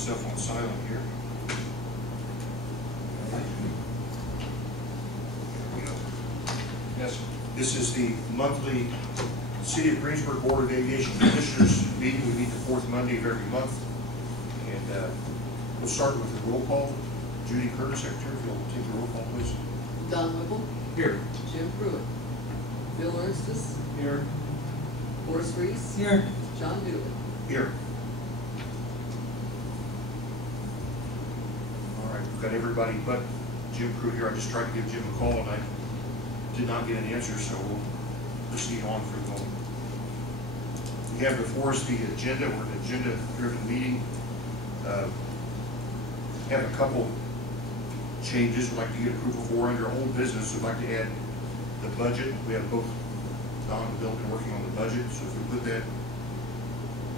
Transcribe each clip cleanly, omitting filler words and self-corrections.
myself on silent here. Yes, sir. This is the monthly City of Greensburg Board of Aviation Commissioners meeting. We meet the fourth Monday of every month. And we'll start with the roll call. Judy Curtis, Secretary, if you'll take the roll call, please. Don Whipple. Here. Jim Pruitt. Bill Ernstis. Here. Horace Reese. Here. John Dooley. Here. All right, we've got everybody but Jim Pruitt here. I just tried to give Jim a call and I did not get an answer, so we'll proceed on for the moment. We have before us the agenda. We're an agenda-driven meeting. Have a couple changes we'd like to get approval for under old business. We'd like to add the budget. We have both Don and Bill been working on the budget, so if we put that,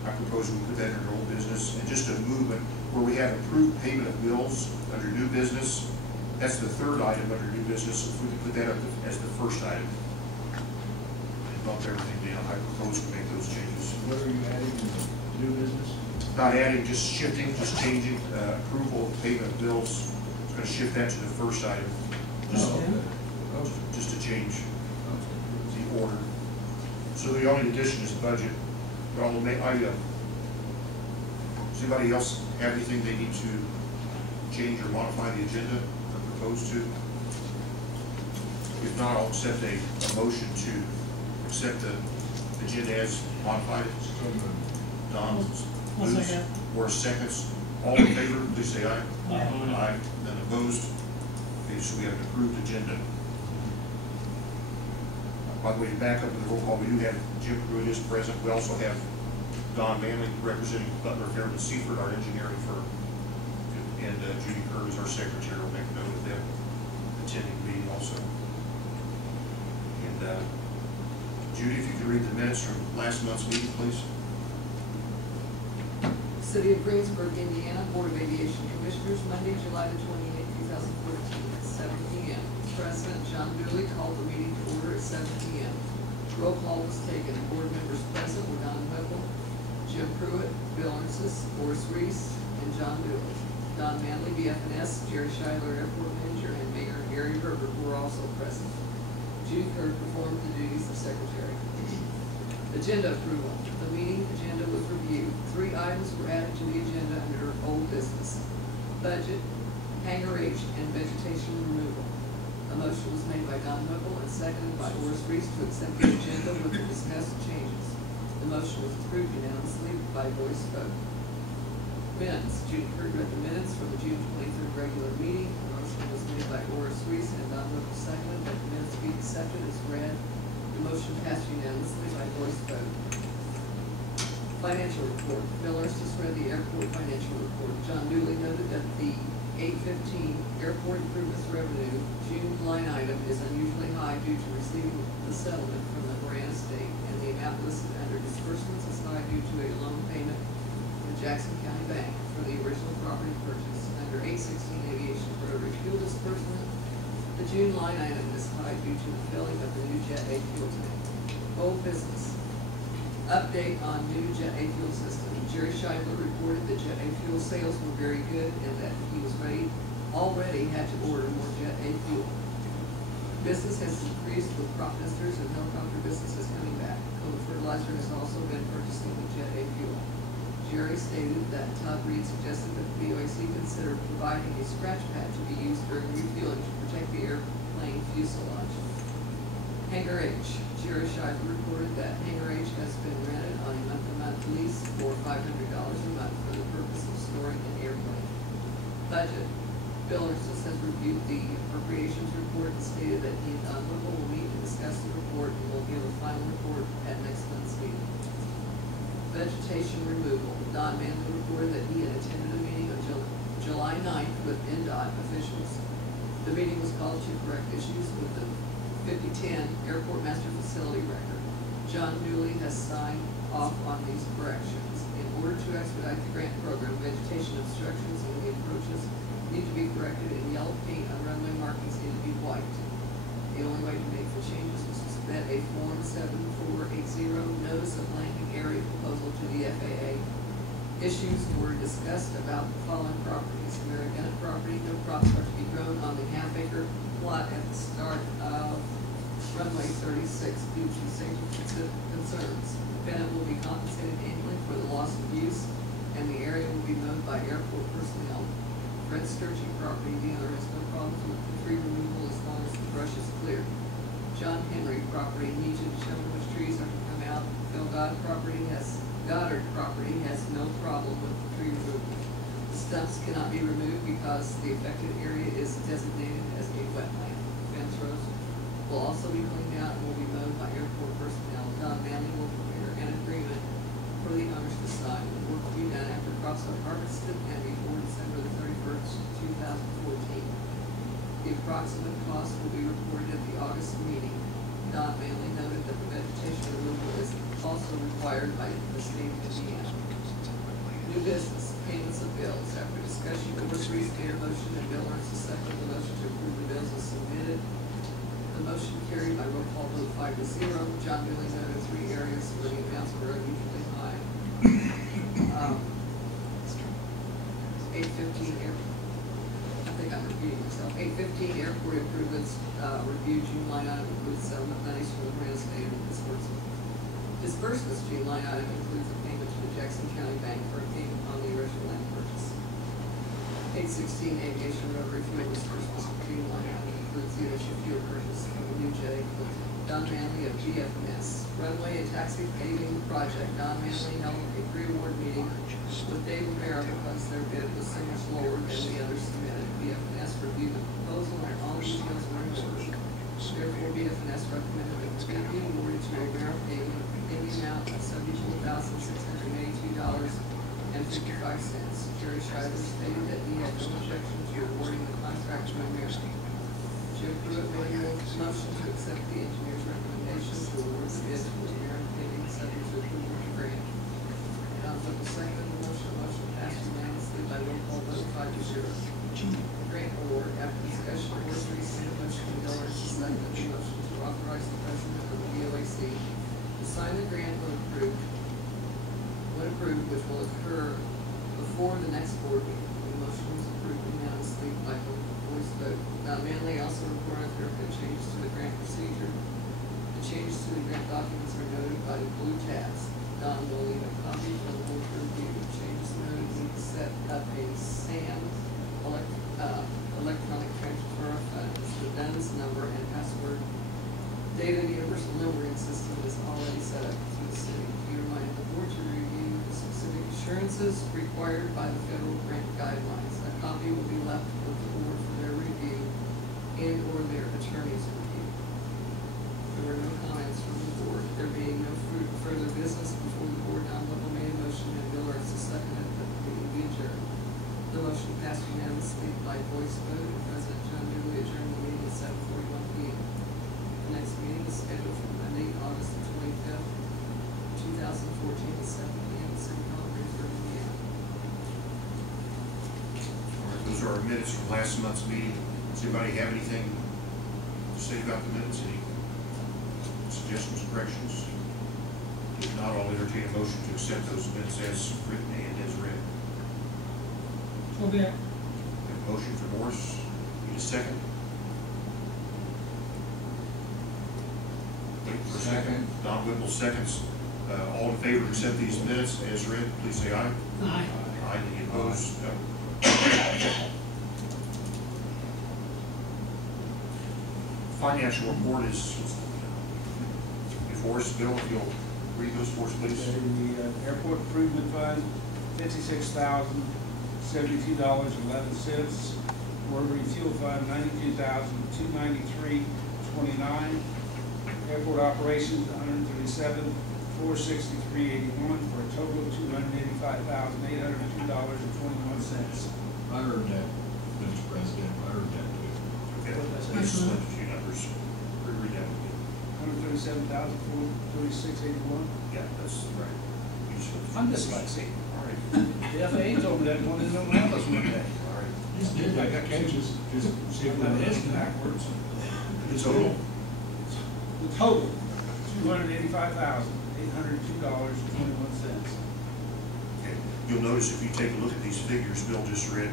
I propose we put that under old business. And just a movement where we have approved payment of bills under new business. That's the third item under new business. If we could put that up as the first item and bump everything down, I propose we make those changes. What are you adding to new business? Not adding, just shifting, just changing approval of payment of bills. It's going to shift that to the first item, just to change the order. So the only addition is the budget. But I'll make, does anybody else have anything they need to change or modify the agenda or propose to? If not, I'll accept a motion to accept the agenda as modified. Don moves, or seconds. All in favor, please say aye. Aye. None opposed. Okay, so we have an approved agenda. By the way, back up to the roll call, we do have Jim Pruitt is present. We also have Don Manley representing Butler, Fairmont, Seaford, our engineering firm, and Judy Kerr is our secretary. We'll make a note of them attending the meeting also. And Judy, if you could read the minutes from last month's meeting, please. City of Greensburg, Indiana, Board of Aviation Commissioners, Monday, July the 28th, 2014, at 7 p.m. President John Dooley called the meeting to order at 7 p.m. Roll call was taken. Board members present were Don Whipple, Jim Pruitt, Bill Ernstis, Horace Reese, and John Dooley. Don Manley, BFNS, Jerry Schuyler, Airport Manager, and Mayor Gary Herbert were also present. Judy Kerr performed the duties of Secretary. Agenda approval. The meeting agenda was reviewed. 3 items were added to the agenda under old business: budget, hangar H, and vegetation removal. A motion was made by Don Whipple and seconded by Horace Reese to accept the agenda with the discussed changes. The motion was approved unanimously by voice vote. Minutes. Judy Kerr read the minutes from the June 23rd regular meeting. A motion was made by Horace Reese and Don Whipple seconded that the minutes be accepted as read. The motion passed unanimously by voice vote. Financial report. Bill Ernstis read the airport financial report. John Dooley noted that the 815 airport improvements revenue June line item is unusually high due to receiving the settlement from the Moran estate, and the amount listed under disbursements is high due to a loan payment from Jackson County Bank for the original property purchase. Under 816 aviation rotary fuel disbursement, the June line item is high due to the filling of the new Jet A fuel tank. Old business. Update on new Jet A fuel system. Jerry Schuyler reported that Jet A fuel sales were very good and that he was already had to order more Jet A fuel. Business has increased with crop nesters and helicopter business is coming back. Code Fertilizer has also been purchasing the Jet A fuel. Jerry stated that Todd Reed suggested that the BOAC consider providing a scratch pad to be used during refueling to protect the airplane fuselage. Hangar H. Jerry Schuyler reported that Hangar H has been rented on a month-to-month lease for $500 a month for the purpose of storing an airplane. Budget. Bill Ernstis has reviewed the appropriations report and stated that he and Don Whipple will meet and discuss the report and will give a final report at next month's meeting. Vegetation removal. Don Manley reported that he had attended a meeting on July 9th with NDOT officials. The meeting was called to correct issues with the 5010 Airport Master Facility record. John Dooley has signed off on these corrections. In order to expedite the grant program, vegetation obstructions in the approaches need to be corrected and yellow paint on runway markings need to be white. The only way to make the changes was to submit a Form 7480 Notice of Landing Area proposal to the FAA. Issues were discussed about the following properties. Mary Bennett property, no crops are to be grown on the half-acre plot at the start of runway 36 due to safety concerns. Bennett will be compensated annually for the loss of use, and the area will be mowed by airport personnel. Fred Sturgey property, the owner has no problems with the tree removal as long as the brush is cleared. John Henry property, needs to show which trees are to come out. Phil Goddard property has no problem with the tree removal. The stumps cannot be removed because the affected area is designated as a wetland. Fence rows will also be cleaned out and will be mowed by airport personnel. Don Manley will prepare an agreement for the owners to sign. The work will be done after crops are harvested and before December the 31st, 2014. The approximate cost will be reported at the August meeting. Don Manley noted that the vegetation removal is also required by the state of Indiana. New business, payments of bills. After discussion, the board agrees to a motion and Bill earns a second. The motion to approve the bills is submitted. The motion carried by roll call vote 5-0. John Dooley noted 3 areas where the amounts were unusually high. 815 airport. I think I'm repeating myself. 815 airport improvements review June line item includes settlement monies from the real estate and disbursements. June line item includes a payment to the Jackson County Bank for a payment on the original land purchase. 816 aviation rotary fuel disbursements. June line item includes the initial fuel purchase from the new jet equipment. Don Manley of GFMS. Runway and taxi paving project. Don Manley held a pre-award meeting with Dave Rivera because their bid was so much lower than the others submitted. BFNS reviewed the proposal and all details were in order. Therefore, BFNS recommended that the bid be awarded to Rivera paving in the amount of $74,682.55. Jerry Schreiber stated that he had no objection to awarding the contract to Rivera. Jim Pruitt made a motion to accept the engineer's recommendation to award the bid to Rivera paving subject to approval of the grant. For the second motion passed unanimously by roll call vote 5-0. Grant award. After discussion, the board agrees to the motion and Bill earns a second. The motion to authorize the president of the BOAC to sign the grant when approved, which will occur before the next board meeting. The motion was approved unanimously by voice vote. Manley also reported there have been changes to the grant procedure. The changes to the grant documents are noted by the blue tabs. Don will leave a copy for the board to review. Changes noted need to set up a SAM electronic transfer of funds. The DUNS number and password data universal numbering system is already set up through the city. We remind the board to review the specific assurances required by the federal grant guidelines. A copy will be left with the board for their review and or their attorney's review. There were no comments from the board. There being no further business before the board, Don Whipple made a motion and Bill Earls seconded that the meeting be adjourned. The motion passed unanimously by voice vote, and President John Dooley adjourned the meeting at 7:41 p.m. The next meeting is scheduled for Monday, August 25th, 2014 at 7 p.m. at City Hall, Greensburg, Indiana. All right, those are our minutes from last month's meeting. Does anybody have anything to say about the minutes? Any suggestions, corrections? If not, I'll entertain a motion to accept those minutes as written and as read. Okay. We have a motion for Morris. Need a second? Wait for a second. Don Whipple seconds. All in favor of accept these minutes as read, please say aye. Aye. Aye. Any opposed? No. Financial report is before us. Bill, if you'll read those for us, please. Okay, the airport improvement fund, $56,072.11. Rotary fuel fund, $92,293.29. Airport operations, $137,463.81 for a total of $285,802.21. I heard that, Mr. President, I heard that too. Okay, What let's just a few numbers. Read that again. $137,436.81. Yeah, that's right. You just- I'm dyslexic. All right. The FAA told me that one of them numbers one day. All right. Just did, I got catches, just see if That that is is. backwards. The total? The total, $285,802.21. Okay. you'll notice if you take a look at these figures Bill just read,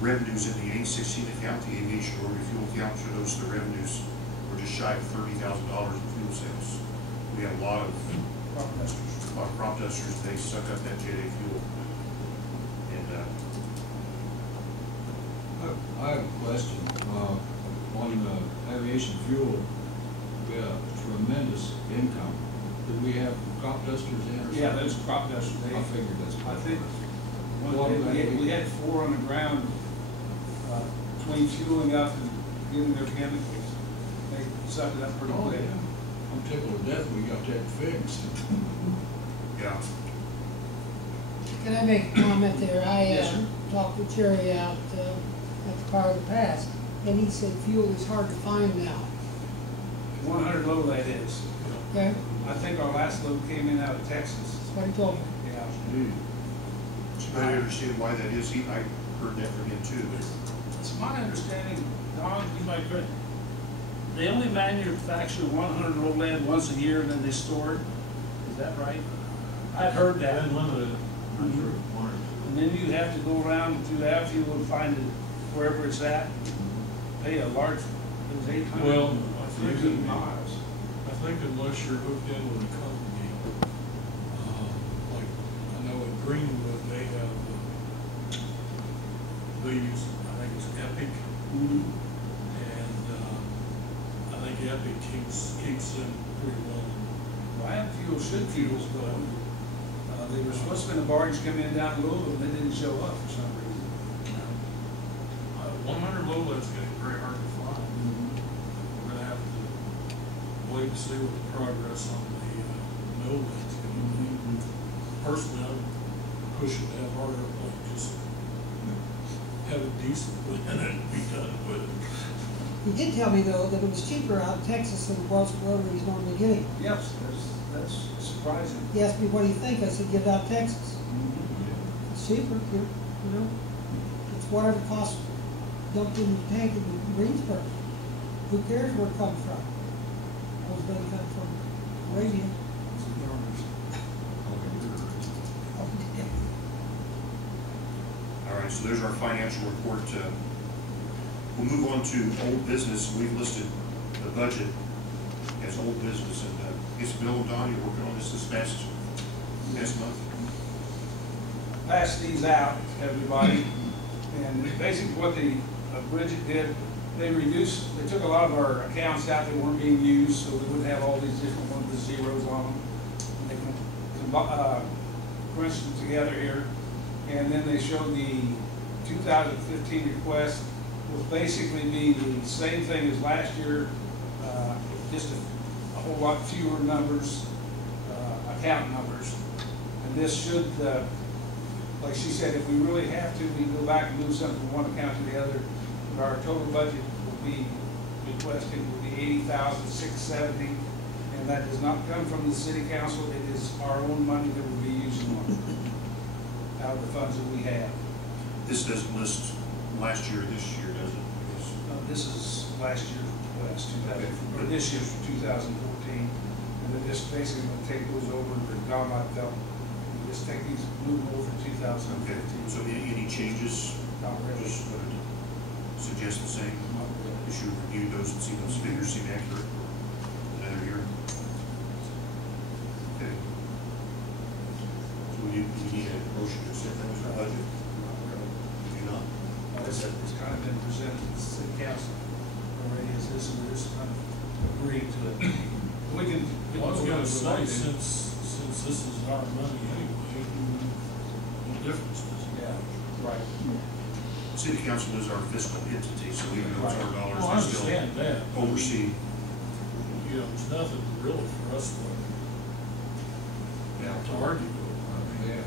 revenues in the 816 account, the aviation rotary fuel account, you'll notice the revenues were just shy of $30,000 in fuel sales. We had a lot of crop dusters, they suck up that Jet A fuel. And, I have a question, on aviation fuel, we have tremendous income. Do we have crop dusters in or something? Yeah, those crop dusters, I figured that's. I think we had 4 on the ground, between fueling up and getting their chemicals. They sucked it up pretty Oh, quick. yeah. I'm tickled to death we got that fixed. yeah, Can I make a comment there? Yes, sir. Talked with Jerry out at the Power of the Pass, and he said fuel is hard to find now. 100 low that is. Okay? I think our last load came in out of Texas. That's what he told me. Yeah. so I understand why that is. I heard that from him too, but It's my understanding, Don, you might correct, they only manufacture 100 roll lead once a year and then they store it. Is that right? I've heard that. Been limited, I'm sure, one or two. And then you have to go around to Aviation and find it wherever it's at. Pay a large, it was 800. Well, I think 13 it- miles. I think unless you're hooked in with a company, like, I know in Greenwood, they have, they use, I think it's Epic, Mhm. and, I think Epic keeps them pretty well. Land fuel should keep us going. They were supposed to be in a barge come in down Louisville, and they didn't show up for some reason. 100 low lead's getting very hard to find. We're gonna have to wait and see what the progress on the, no lead's gonna be. Personally, I'm pushing that harder, like, just have a decent one and then be done with it. He did tell me, though, that it was cheaper out in Texas than it was wherever he's normally getting. Yes, that's surprising. He asked me, what do you think? I said, get it out of Texas. It's cheaper, you know? It's whatever costs dumped in the tank in Greensburg. Who cares where it comes from? I was going to come from Arabia. all right, so there's our financial report. We'll move on to old business. We've listed the budget as old business, and it's Bill and Don, you're working on this past month. Pass these out, everybody, and basically what the Bridget did, they took a lot of our accounts out that weren't being used, so we wouldn't have all these different ones with zeros on them. And they crunched them together here, and then they showed the 2015 request will basically be the same thing as last year, just a whole lot fewer numbers, account numbers. And this should, like she said, if we really have to, we can go back and move something from one account to the other. But our total budget will be requested will be $80,670, and that does not come from the city council. It is our own money that we'll be using on it, out of the funds that we have. This doesn't list last year, this year, does it? This is last year's request, or this year's 2014, and then just basically we'll take those over, and Don might tell, we just take these, move them over to 2015. Okay, so any changes? Not really. Just would suggest the same. Not really. You should review those and see those figures seem accurate. Another year. Okay. So we need a motion to accept that as our budget. We do not. It's kind of been presented to the city council already as this, and this kind of agreed to it. We can. Well, I was gonna say, since this is our money anyway, what difference does it Yeah, right. City council is our fiscal entity, so even though it's our dollars, Well, I we still understand that. oversee. You know, there's nothing really for us to argue with. Yeah.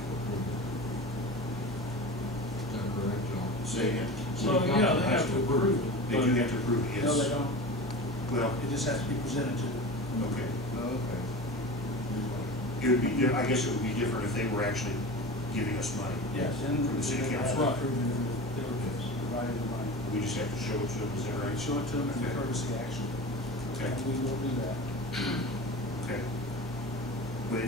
Is that correct, John? Say again. So, yeah, they have to approve it. They do have to approve it, yes. No, they don't. Well, It just has to be presented to them. okay. Okay. It would be, I guess it would be different if they were actually giving us money. Yes. And From the city they have council. to approve it, they were providing the money. We just have to show it to them, is that right? Show it to them in Okay. courtesy action. Okay. And we will do that. Okay. But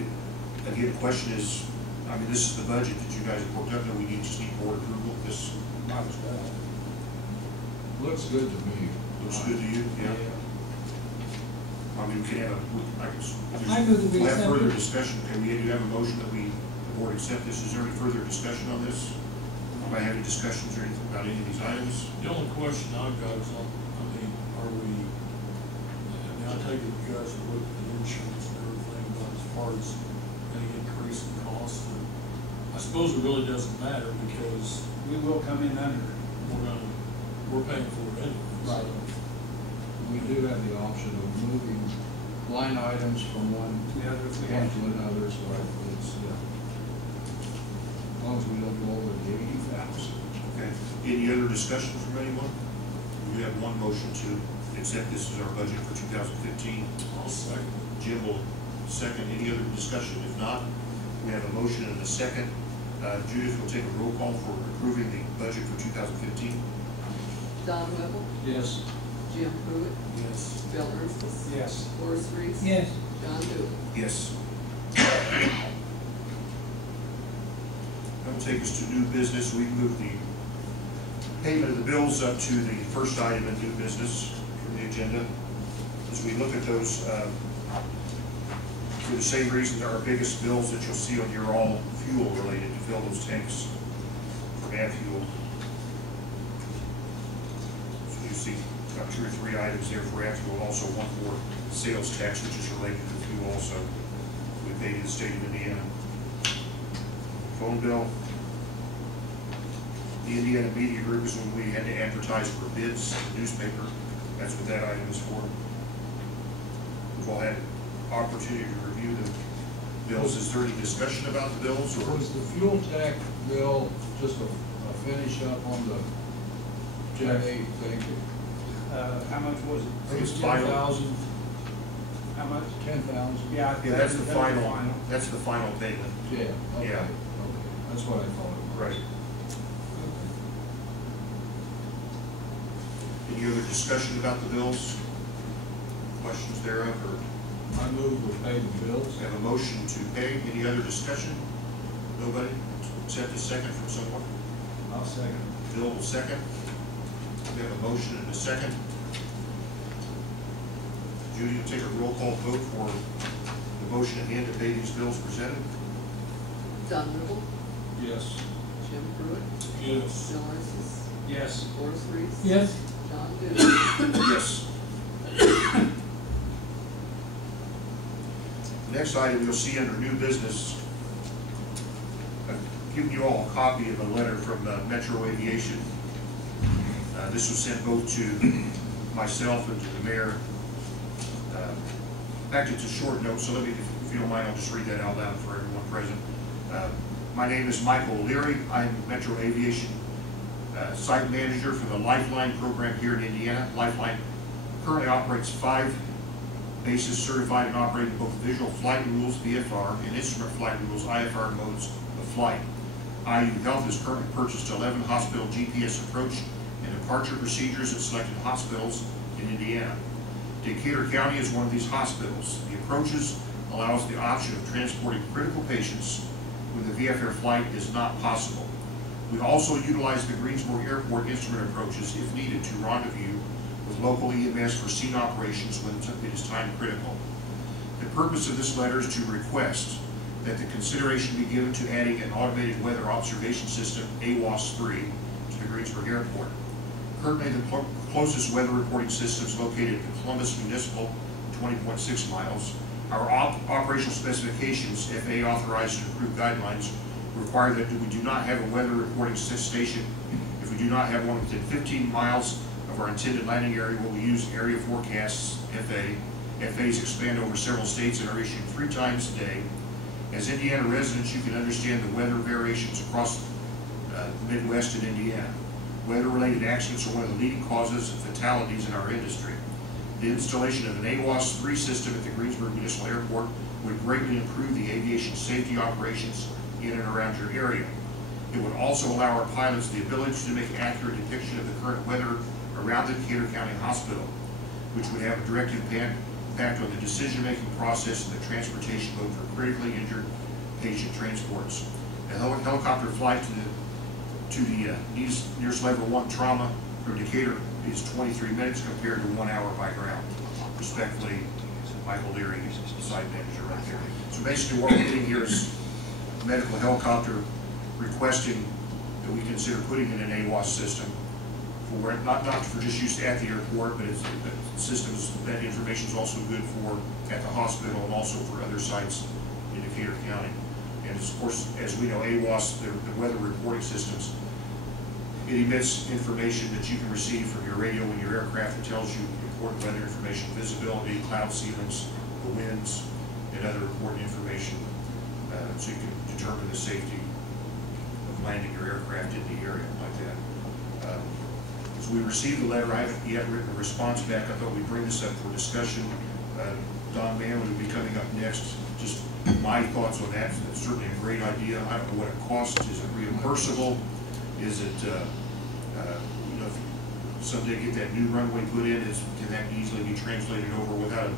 Again, the question is, I mean, this is the budget that you guys have worked up, and we just need board approval. This Might as well. Looks good to me. looks good to you, yeah? I mean, we can have a, I move that we we'll have accept further it. discussion. Can we do have a motion that the board accept this? Is there any further discussion on this? Am I having discussions or anything about any of these items? The only question I've got is on, I mean, are we, I mean, I take it you guys are looking at insurance and everything, but as far as any increase in cost, I suppose it really doesn't matter because We will come in under. we're paying for it anyway. Right. We do have the option of moving line items from one The other, if we one have to another, so it's, yeah. As long as we don't go over the 80,000. Okay. Any other discussion from anyone? We have one motion to accept this as our budget for 2015. I'll second it. Jim will second. Any other discussion? If not, we have a motion and a second. Judith will take a roll call for approving the budget for 2015. Don Whipple, Yes. Jim Pruitt, Yes. Bill Ernst, Yes. Horace Reese. Yes, John Dooley. Yes. That will take us to new business. We move the payment of the bills up to the first item in new business from the agenda. As we look at those, for the same reasons, our biggest bills that you'll see on here are all fuel related to fill those tanks for add fuel. So you see about 2 or 3 items there for add fuel, also one for sales tax, which is related to fuel also. We pay to the state of Indiana. Phone bill. The Indiana Media Group is when we had to advertise for bids in the newspaper. That's what that item is for. We've all had opportunity to review the bills. Is there any discussion about the bills, or? Was the fuel tax bill just a finish up on the Gen 8 thing? How much was it? I think it's final. 10,000. How much? 10,000. Yeah. Yeah, that's the that was final, that's the final payment. Yeah, okay, Yeah. okay, that's what I thought it was. Right. Any other discussion about the bills? Questions thereof, or I move we pay the bills. we have a motion to pay? Any other discussion? Nobody? Accept a second from someone? I'll second. Bill will second. We have a motion and a second. Judy will take a roll call vote for the motion at hand to pay these bills presented. Don Whipple, Yes. Jim Pruitt, Yes. Bill Ernst, Yes. Horace Reese. yes, John Dooley. Yes. The next item you'll see under new business, I've given you all a copy of a letter from Metro Aviation. This was sent both to myself and to the mayor. Actually, it's a short note, so let me, if you don't mind, I'll just read that out loud for everyone present. My name is Michael Leary. I'm Metro Aviation site manager for the Lifeline program here in Indiana. Lifeline currently operates 5 bases certified and operating both visual flight rules, VFR, and instrument flight rules, IFR modes of flight. IU Health has currently purchased 11 hospital GPS approach and departure procedures at selected hospitals in Indiana. Decatur County is one of these hospitals. The approaches allow us the option of transporting critical patients when the VFR flight is not possible. We also utilize the Greensburg Airport instrument approaches if needed to rendezvous with local EMS for scene operations when it is time critical. The purpose of this letter is to request that the consideration be given to adding an automated weather observation system, AWOS-3, to the Greensburg Airport. Currently, the closest weather reporting system is located at Columbus Municipal, 20.6 miles. Our operational specifications, FAA authorized and approved guidelines, require that we do not have a weather reporting station if we do not have one within 15 miles of our intended landing area. Where we use area forecasts, FAs expand over several states and are issued 3 times a day. As Indiana residents, you can understand the weather variations across the Midwest and Indiana. Weather-related accidents are one of the leading causes of fatalities in our industry. The installation of an AWOS-3 system at the Greensburg Municipal Airport would greatly improve the aviation safety operations in and around your area. It would also allow our pilots the ability to make accurate depiction of the current weather around the Decatur County Hospital, which would have a direct impact on the decision-making process and the transportation mode for critically injured patient transports. A helicopter flight to the nearest level 1 trauma from Decatur is 23 minutes compared to 1 hour by ground. Respectfully, Michael Leary, site manager right there. So basically what we're getting here is a medical helicopter requesting that we consider putting in an AWAS system for, not for just use at the airport, but it's systems, that information is also good for at the hospital and also for other sites in Decatur County. And of course, as we know, AWAS, the weather reporting systems, it emits information that you can receive from your radio in your aircraft that tells you important weather information, visibility, cloud ceilings, the winds, and other important information, so you can determine the safety of landing your aircraft in the area like that. So we received the letter. I haven't yet written a response back. I thought we'd bring this up for discussion. Don Manley will be coming up next. Just my thoughts on that. It's certainly a great idea. I don't know what it costs. Is it reimbursable? Is it, you know, if you someday get that new runway put in, can that easily be translated over without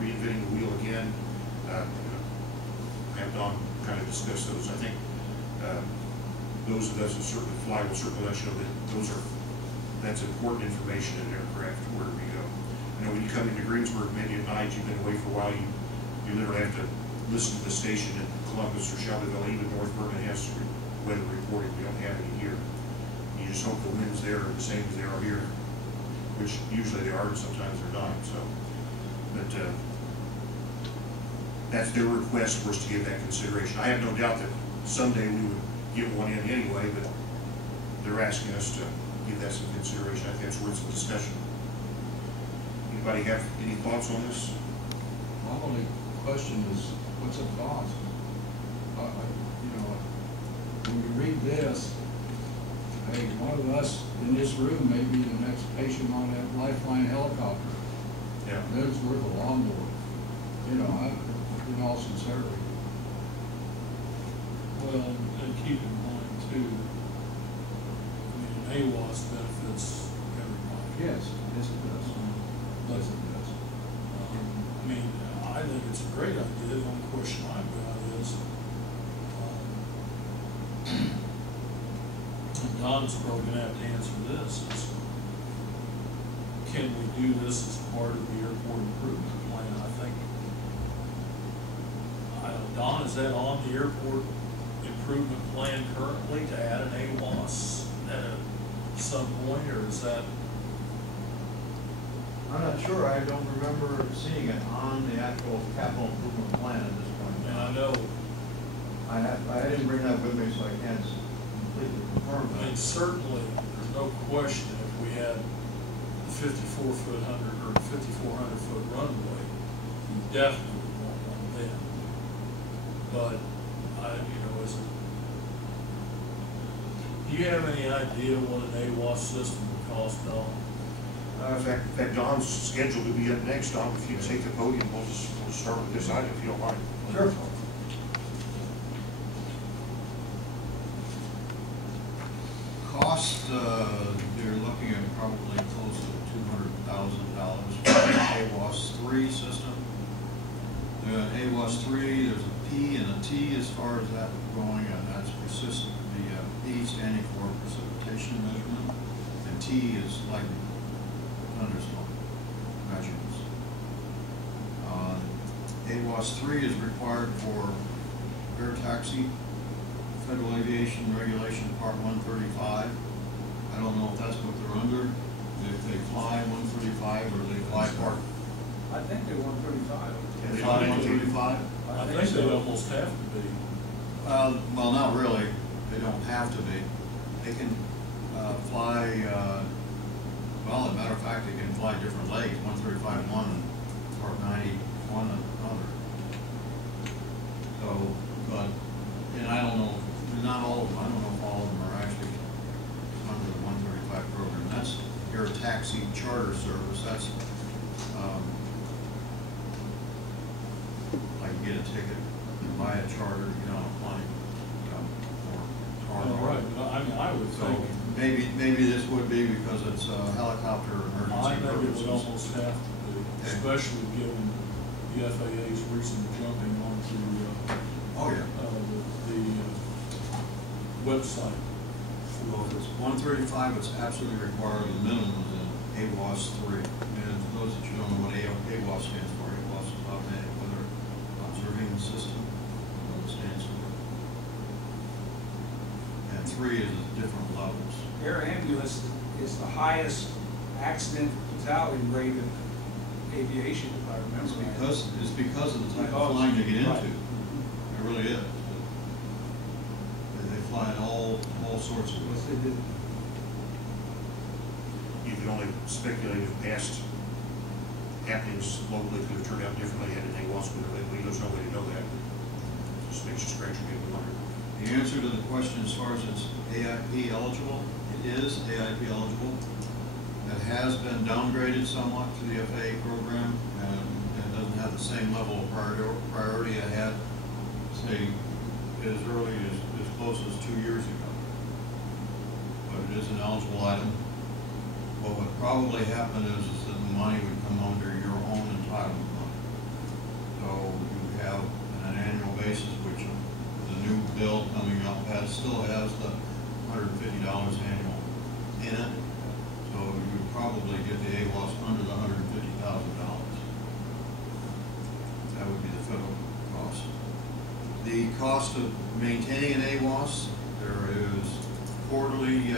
reinventing the wheel again? Have Don kind of discuss those. I think those of us who certainly fly will certainly let you know that that's important information in an aircraft wherever we go. I know when you come into Greensburg, maybe at night, you've been away for a while, you literally have to listen to the station in Columbus or Shelbyville. Even North Berman has weather reporting. We don't have any here. You just hope the winds there are the same as they are here, which usually they are, and sometimes they're not. So, but that's their request for us to give that consideration. I have no doubt that someday we would get one in anyway, but they're asking us to give that some consideration. I think that's worth some discussion. Anybody have any thoughts on this? My only question is, what's it cost? You know, when you read this, hey, one of us in this room may be the next patient on that Lifeline helicopter. Yeah. That's worth a lawnmower. You know, in all sincerity. Well, and keep in mind too, I mean, AWAS benefits everybody. Yes, yes it does. Yes it does. I mean, I think it's a great idea. The only question I've got is, and Don's probably gonna have to answer this, is can we do this as part of the airport improvement plan? I think, Don, is that on the airport improvement plan currently to add an AWAS at some point, or is that? I'm not sure, I don't remember seeing it on the actual capital improvement plan at this point. And I know, I didn't bring that with me, so I can't completely confirm I mean, that. certainly, there's no question if we had the 5,400-foot runway, you definitely would want one then. But, you know, do you have any idea what an AWAS system would cost, Don? In fact, Don's scheduled to be up next. Don, if you take the podium, we'll start with this item if you don't mind. Sure. Cost, you're looking at probably close to $200,000 for the AWAS 3 system. The AWAS 3, there's a P and a T as far as that going, and that's persistent. The P standing for precipitation measurement, and T is like thunderstorm measurements. AWAS 3 is required for air taxi, Federal Aviation Regulation Part 135. I don't know if that's what they're under, if they fly 135 or they fly Part. I think they're 135. They fly 135? I think they almost have to be. Well, not really. They don't have to be. They can fly, well, as a matter of fact, they can fly different legs, 135 one and Part 91 another. So, but, and I don't know, not all of them, I don't know if all of them are actually under the 135 program. That's air taxi charter service. That's, like get a ticket and buy a charter, get on a plane, Oh, right, but I mean, I would So think, maybe this would be because it's a helicopter I emergency think it would purposes. almost have to be, especially given the FAA's recent jumping onto Oh, yeah. website. Well, if it's 135, it's absolutely required, the minimum is in AWAS 3. And for those that you don't know what AWAS stands for, AWAS is Automatic Weather Observing System, what it stands for. And 3 is at different levels. Air ambulance is the highest accident fatality rate in aviation, if I remember right. It's because of the type Because- of flying they get right. into. It really is. They fly in all sorts of Yes, ways. they did. You can only speculate if past happenings locally could have turned out differently had it AWAS, but there's no way to know that. It just makes you scratch your head and wonder. The answer to the question as far as it's AIP eligible, it is AIP eligible. It has been downgraded somewhat to the FAA program and doesn't have the same level of priority it had, say, as early as close as 2 years ago. But it is an eligible item. What would probably happen is that the money would come under your own entitlement money. So you have on an annual basis, which the new bill coming up still has the $150 annual in it. So you would probably get the AWAS under the $150,000. That would be the federal cost. The cost of maintaining an AWAS, there is quarterly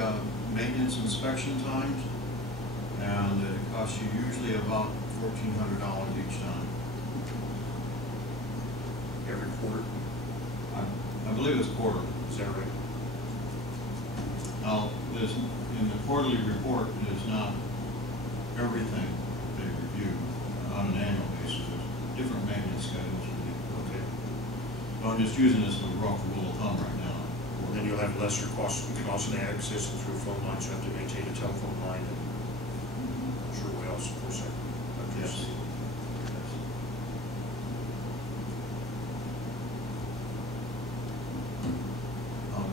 maintenance inspection times, and it costs you usually about $1,400 each time. Every quarter, I believe it's quarterly. is that right? Now, in the quarterly report, it is not everything they review on an annual basis. There's different maintenance schedules for the. Okay. I'm just using this as a rough rule of thumb right now. Well, then you'll have lesser costs. You can also add access through phone lines. You have to maintain a telephone line and I'm sure what else, of course. Yes.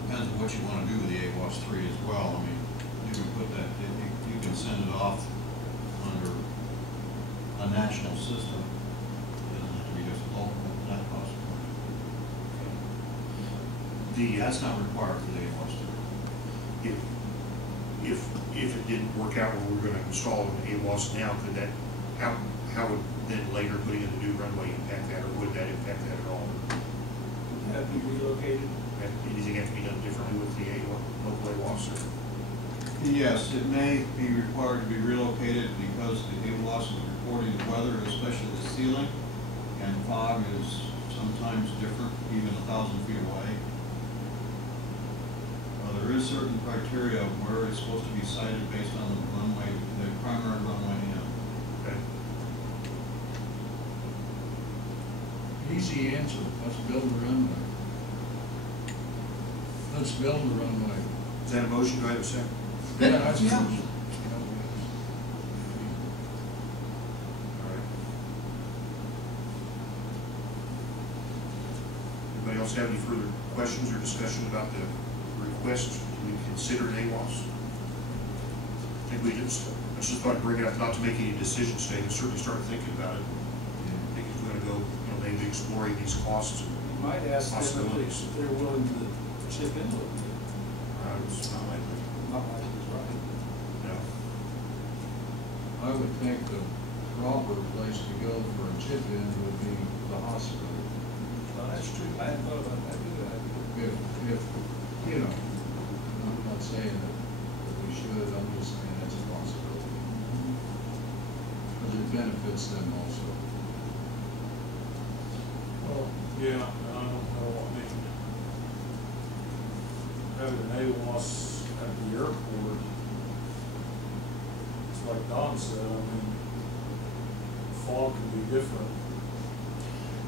Depends on what you want to do with the AWAS 3 as well. I mean, you can put that, you can send it off under a national system. It doesn't have to be just local, that costs more. That's not required for the AWAS 3. If it didn't work out where we're gonna install an AWAS now, could that, how would then later putting in a new runway impact that, or would that impact that at all? Would that be relocated? Anything have to be done differently with the local AWAS? Or? Yes, it may be required to be relocated because the AWAS is reporting the weather, especially the ceiling, and fog is sometimes different, even 1,000 feet away. There is certain criteria of where it's supposed to be sited based on the runway, the primary runway in. Okay. Easy answer, let's build a runway. Let's build a runway. Is that a motion? Do I have a second? Yeah, that's Yeah. All right. Anybody else have any further questions or discussion about the request? We consider an AWAS? I think I just thought I'd bring it up, not to make any decisions today, but certainly start thinking about it. I think if we're gonna go, maybe exploring these costs and You might ask them possibilities. if they're willing to chip in a little bit. It's not likely. Not like it's right. No. I would think the proper place to go for a chip in would be the hospital. Well, that's true. I hadn't thought about that either. If, you know, I'm not saying that we should, I'm just saying that's a possibility. Because it benefits them also. Well, yeah, I don't know, I mean, having an AWAS at the airport, it's like Don said, I mean, fog can be different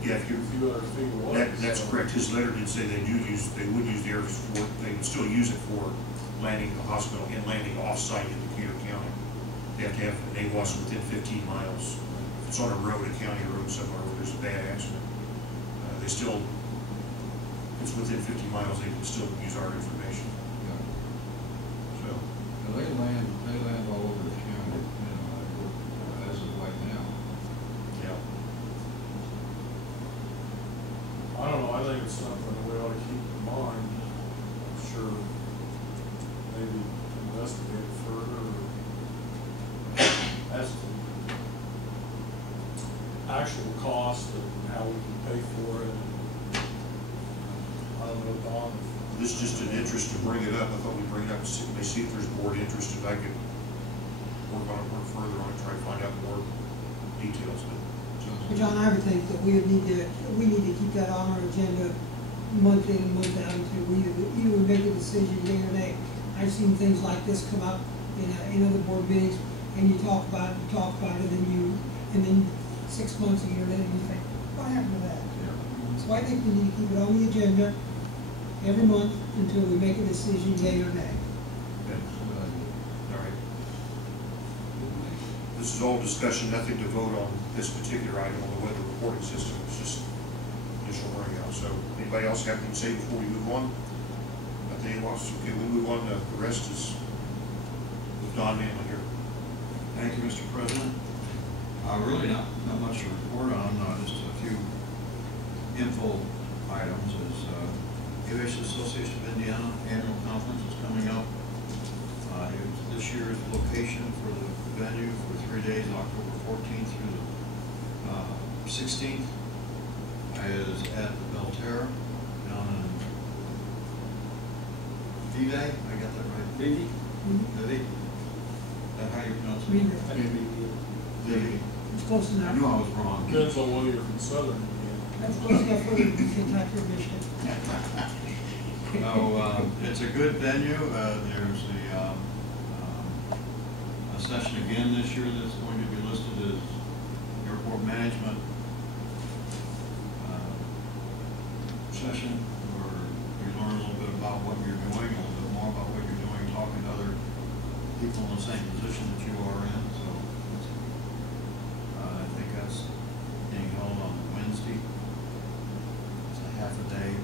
Yeah, if a you're, few other feet away. that's so- correct. His letter did say they would use the Air Force, they would still use it for landing at the hospital and landing off-site in Decatur County. They have to have an AWAS within 15 miles. If it's on a road, a county road somewhere where there's a bad accident, they still, if it's within 50 miles, they can still use our information. Yeah. So, Now, they land all over the county, you know, as of right now. yeah. I don't know, I think it's something that we ought to keep in mind. I'm sure or maybe investigate further as to actual cost and how we can pay for it. I don't know, Don. This is just an interest to bring it up. I thought we'd bring it up, see if there's board interest, if I could work further on it, try to find out more details. But John, I would think that we need to keep that on our agenda month in and month out until we either make a decision, yea or nay. I've seen things like this come up in other board meetings, and you talk about it, and then 6 months, a year later, you think, what happened to that? So I think we need to keep it on the agenda every month until we make a decision, yea or nay. All right. This is all discussion, nothing to vote on this particular item on the weather reporting system. It's just initial bring out. So anybody else have anything to say before we move on? Nothing else? Okay, we move on. The rest is with Don Manley here. Thank you, Mr. President. Really not much to report on, just a few info items. Aviation Association of Indiana Annual Conference is coming up. This year's location for the venue for 3 days, October 14th through the 16th, is at the Belterra down in Vive. I got that right? Vivi? Vive? Is that how you pronounce it? Vive. Vive. It's close I enough. knew I was wrong. Depends on whether you're from Southern Indiana. That's close enough for Kentucky or Michigan. So, it's a good venue. There's a session again this year that's going to be listed as airport management session, where you learn a little bit about what you're doing, a little bit more about what you're doing, talking to other people in the same position that you are in. So, I think that's being held on Wednesday. It's a half a day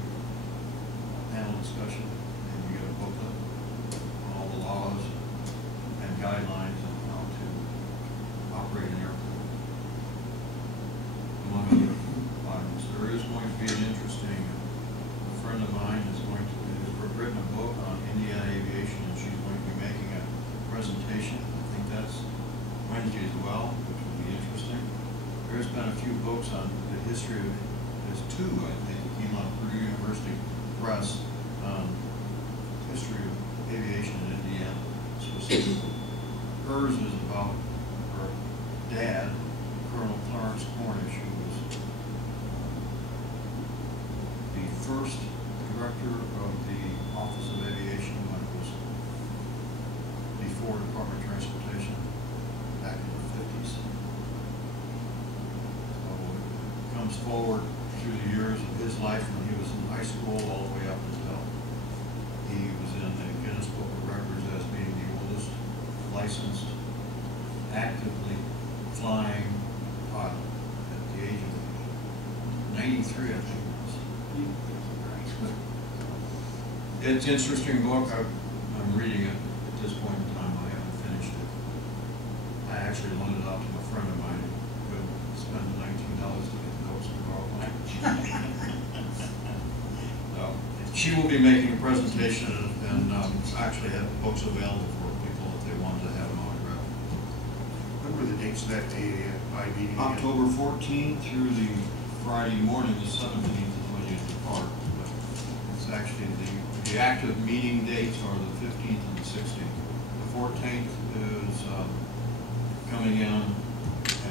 panel discussion, and you get a booklet on all the laws and guidelines on how to operate an airport. Among other items, there is going to be an interesting, a friend of mine has written a book on Indiana aviation, and she's going to be making a presentation. I think that's Wednesday as well, which will be interesting. There's been a few books on the history of, there's two, I think, that came out of Purdue University Press on history of aviation in Indiana specifically. Hers is about her dad, Colonel Clarence Cornish, who was the first director of the Office of Aviation when it was before Department of Transportation back in the 50s. So it comes forward through the years of his life when he was in high school all the way up until he was in the Guinness Book of Records as being the oldest licensed, actively flying pilot at the age of 93, I think it was. It's an interesting book. I'm reading it at this point in time. I haven't finished it. I actually loaned it out to a friend of mine who could spend $19 to get notes and borrow mine. So, she will be making a presentation and actually have books available for people if they wanted to have an autograph. What were the dates of that by meeting? October 14th through the Friday morning, the 17th is when you depart. But it's actually the active meeting dates are the 15th and the 16th. The 14th is coming in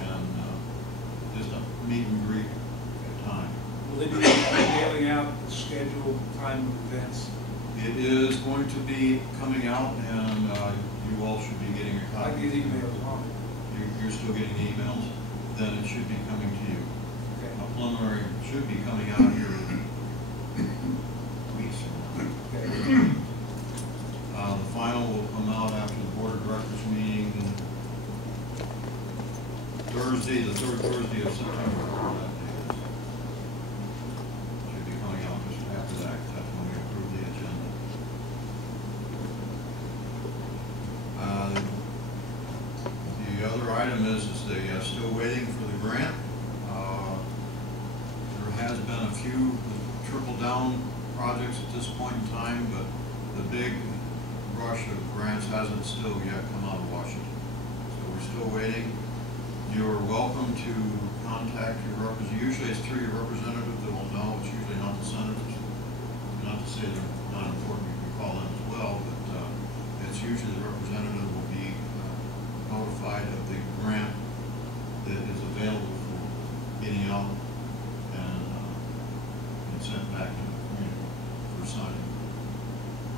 and just a meet and greet time. Will they be mailing out the scheduled time of events? It is going to be coming out, and you all should be getting a I copy. get emails on it. You're still getting emails, then it should be coming to you. Okay. A preliminary should be coming out here weeks from now. Okay. The final will come out after the board of directors meeting Thursday, the third Thursday of September. That day is. Should be coming out just after that, 'cause that's when we approve the agenda. The other item is they are still waiting for the grant. There has been a few trickle down projects at this point in time, but the big rush of grants hasn't still yet come out of Washington. So we're still waiting. You're welcome to contact your representative. Usually it's through your representative that will know. It's usually not the senators. Not to say they're not important, you can call them as well, but it's usually the representative will be notified of the grant that is available for getting out and sent back to the community for signing.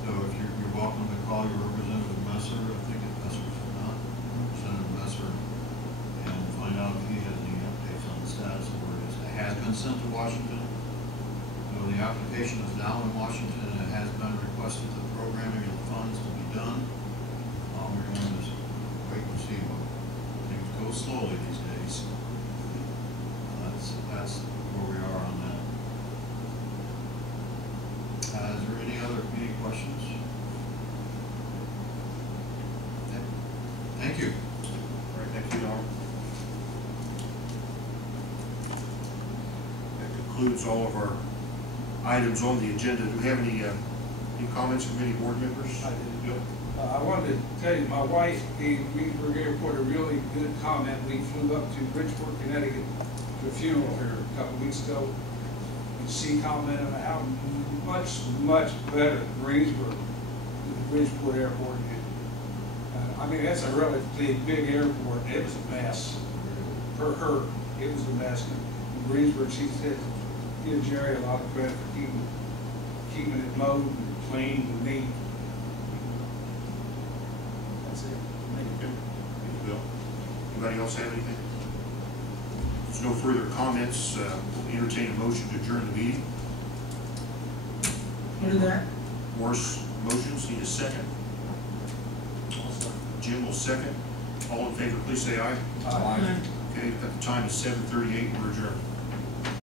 So if you're welcome to call your representative Messer, I think it's Messer or not, Representative Messer, and find out if he has any updates on the status of where it is. It has been sent to Washington. So the application is now in Washington, and it has been requested the programming of the funds to be done. All we're doing is wait and see what things go slowly these days. That's where we are on that. Is there any questions? Okay. Thank you. All right, thank you, Don. That concludes all of our items on the agenda. Do we have any comments from any board members? I did. Bill? I wanted to tell you, my wife gave Greensburg Airport a really good comment. We flew up to Bridgeport, Connecticut to a funeral here a couple weeks ago. And she commented on how much better Greensburg than the Bridgeport Airport is. I mean, that's a relatively big airport. It was a mess. For her, it was a mess. In Greensburg, she said, give Jerry a lot of credit for keeping it mowed and clean and neat. That's it. Thank you, Bill. Anybody else have anything? If there's no further comments, we'll entertain a motion to adjourn the meeting. I'll do that. Morris motions, need a second. Jim will second. All in favor, please say aye. Aye. Okay, at the time is 7:38, we're adjourned.